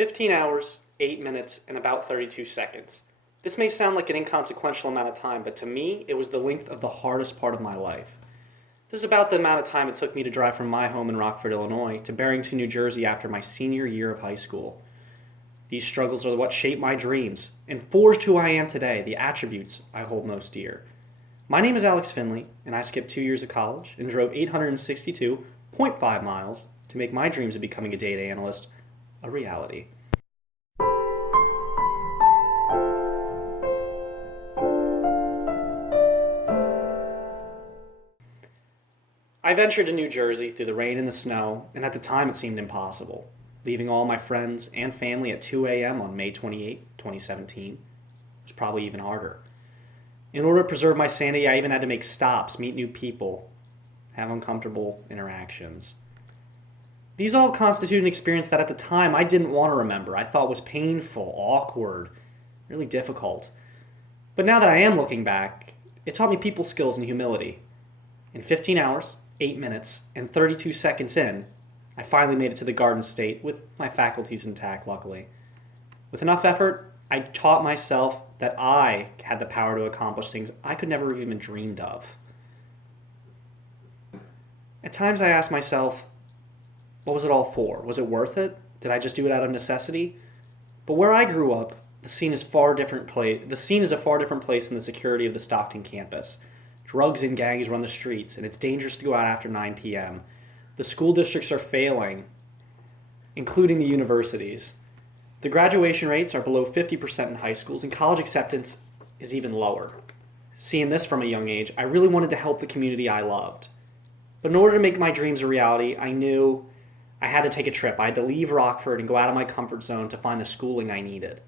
15 hours, 8 minutes, and about 32 seconds. This may sound like an inconsequential amount of time, but to me, it was the length of the hardest part of my life. This is about the amount of time it took me to drive from my home in Rockford, Illinois, to Barrington, New Jersey after my senior year of high school. These struggles are what shaped my dreams and forged who I am today, the attributes I hold most dear. My name is Alex Finley, and I skipped 2 years of college and drove 862.5 miles to make my dreams of becoming a data analyst a reality. I ventured to New Jersey through the rain and the snow, and at the time it seemed impossible, leaving all my friends and family at 2 a.m. on May 28, 2017. It was probably even harder. In order to preserve my sanity, I even had to make stops, meet new people, have uncomfortable interactions. These all constitute an experience that at the time I didn't want to remember. I thought was painful, awkward, really difficult. But now that I am looking back, it taught me people skills and humility. In 15 hours, 8 minutes, and 32 seconds in, I finally made it to the Garden State with my faculties intact, luckily. With enough effort, I taught myself that I had the power to accomplish things I could never have even dreamed of. At times I asked myself, what was it all for? Was it worth it? Did I just do it out of necessity? But where I grew up, the scene is a far different place than the security of the Stockton campus. Drugs and gangs run the streets, and it's dangerous to go out after 9 p.m. The school districts are failing, including the universities. The graduation rates are below 50% in high schools, and college acceptance is even lower. Seeing this from a young age, I really wanted to help the community I loved. But in order to make my dreams a reality, I knew I had to take a trip. I had to leave Rockford and go out of my comfort zone to find the schooling I needed.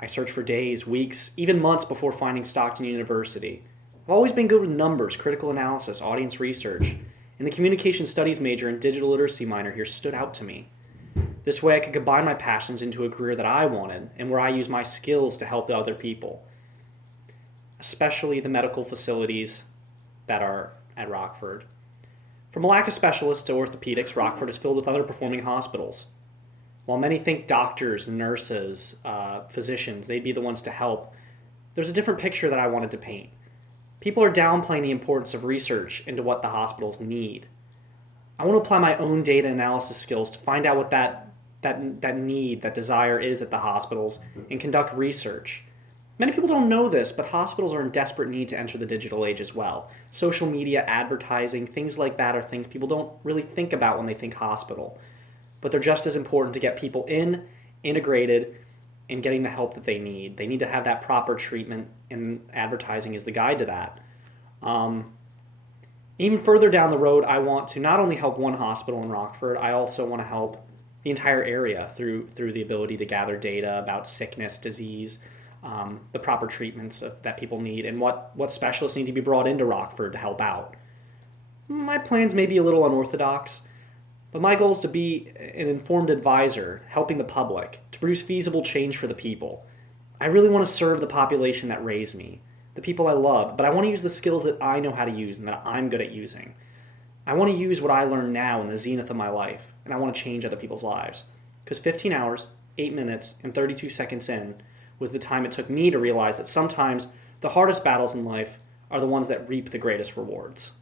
I searched for days, weeks, even months before finding Stockton University. I've always been good with numbers, critical analysis, audience research, and the communication studies major and digital literacy minor here stood out to me. This way I could combine my passions into a career that I wanted and where I use my skills to help other people, especially the medical facilities that are at Rockford. From a lack of specialists to orthopedics, Rockford is filled with underperforming hospitals. While many think doctors, nurses, physicians, they'd be the ones to help, there's a different picture that I wanted to paint. People are downplaying the importance of research into what the hospitals need. I want to apply my own data analysis skills to find out what that need, that desire is at the hospitals and conduct research. Many people don't know this, but hospitals are in desperate need to enter the digital age as well. Social media, advertising, things like that are things people don't really think about when they think hospital. But they're just as important to get people integrated, and getting the help that they need. They need to have that proper treatment, and advertising is the guide to that. Even further down the road, I want to not only help one hospital in Rockford, I also want to help the entire area through the ability to gather data about sickness, disease, the proper treatments that people need, and what specialists need to be brought into Rockford to help out. My plans may be a little unorthodox, but my goal is to be an informed advisor, helping the public, to produce feasible change for the people. I really want to serve the population that raised me, the people I love, but I want to use the skills that I know how to use and that I'm good at using. I want to use what I learn now in the zenith of my life, and I want to change other people's lives. Because 15 hours, 8 minutes, and 32 seconds in was the time it took me to realize that sometimes the hardest battles in life are the ones that reap the greatest rewards.